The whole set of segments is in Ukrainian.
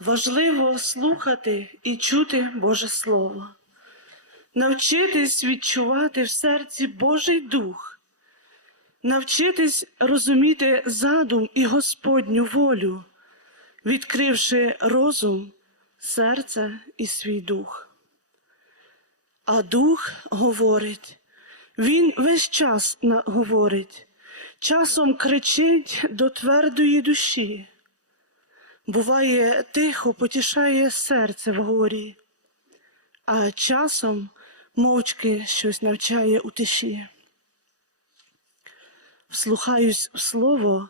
Важливо слухати і чути Боже Слово, навчитись відчувати в серці Божий Дух, навчитись розуміти задум і Господню волю, відкривши розум, серце і свій дух. А дух говорить, він весь час говорить, часом кричить до твердої душі. Буває, тихо потішає серце в горі, а часом мовчки щось навчає у тиші. Вслухаюсь в слово,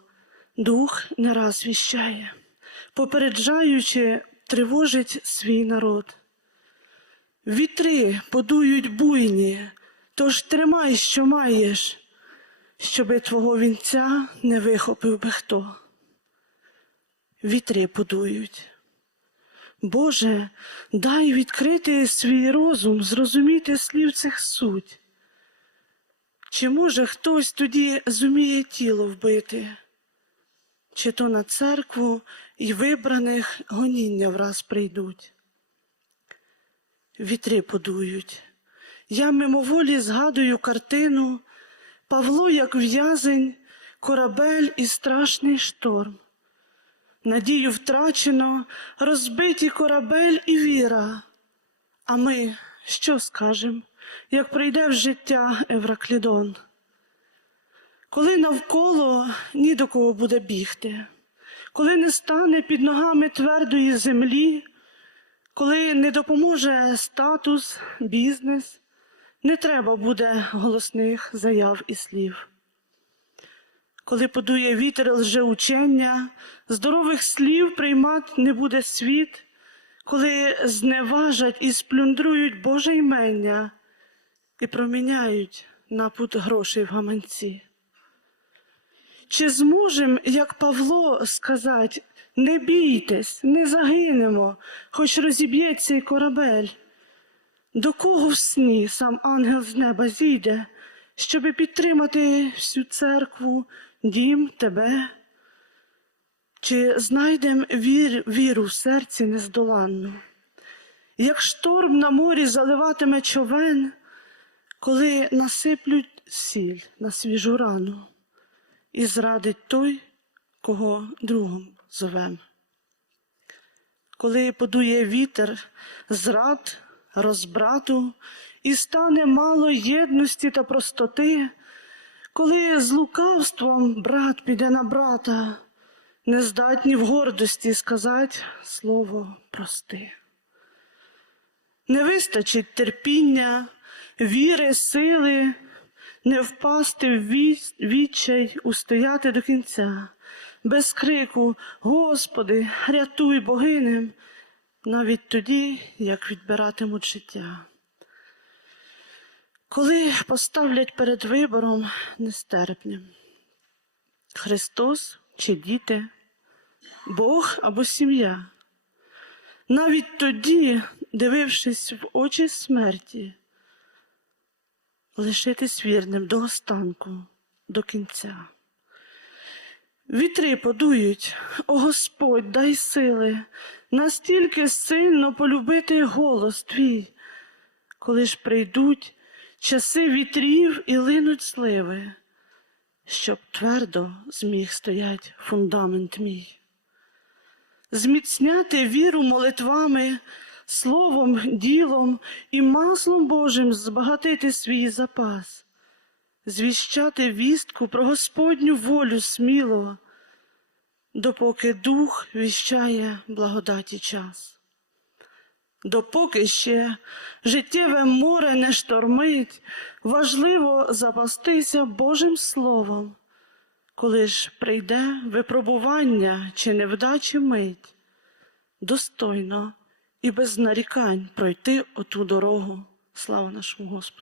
дух не раз віщає, попереджаючи, тривожить свій народ. Вітри подують буйні, тож тримай, що маєш, щоби твого вінця не вихопив би хто вітри подують. Боже, дай відкрити свій розум, зрозуміти слів цих суть. Чи може хтось тоді зуміє тіло вбити? Чи то на церкву і вибраних гоніння враз прийдуть? Вітри подують. Я мимоволі згадую картину Павло, як в'язень, корабель і страшний шторм. Надію втрачено, розбиті корабель і віра. А ми що скажем, як прийде в життя Евраклідон? Коли навколо ні до кого буде бігти, коли не стане під ногами твердої землі, коли не допоможе статус, бізнес, не треба буде голосних заяв і слів коли подує вітер лжеучення, здорових слів приймати не буде світ, коли зневажать і сплюндрують Боже імення і проміняють на пут грошей в гаманці. Чи зможем, як Павло, сказати, не бійтесь, не загинемо, хоч розіб'ється й корабель? До кого в сні сам ангел з неба зійде, щоби підтримати всю церкву, дім, тебе? Чи знайдем вір, віру в серці нездоланну? Як шторм на морі заливатиме човен, коли насиплють сіль на свіжу рану, і зрадить той, кого другом зовем. Коли подує вітер, зрад, розбрату, і стане мало єдності та простоти, коли з лукавством брат піде на брата, не здатні в гордості сказати слово прости. Не вистачить терпіння, віри, сили, не впасти в відчай, устояти до кінця, без крику Господи, рятуй богинем, навіть тоді, як відбиратимуть життя. Коли поставлять перед вибором нестерпним Христос чи діти, Бог або сім'я, навіть тоді, дивившись в очі смерті, лишитись вірним до останку, до кінця. Вітри подують, о Господь, дай сили, настільки сильно полюбити голос твій, коли ж прийдуть часи вітрів і линуть сливи, щоб твердо зміг стоять фундамент мій. Зміцняти віру молитвами, словом, ділом і маслом Божим збагатити свій запас, звіщати вістку про Господню волю сміло, допоки дух віщає благодаті час. Допоки ще життєве море не штормить, важливо запастися Божим Словом, коли ж прийде випробування чи невдачі мить, достойно і без нарікань пройти оту дорогу. Слава нашому Господу!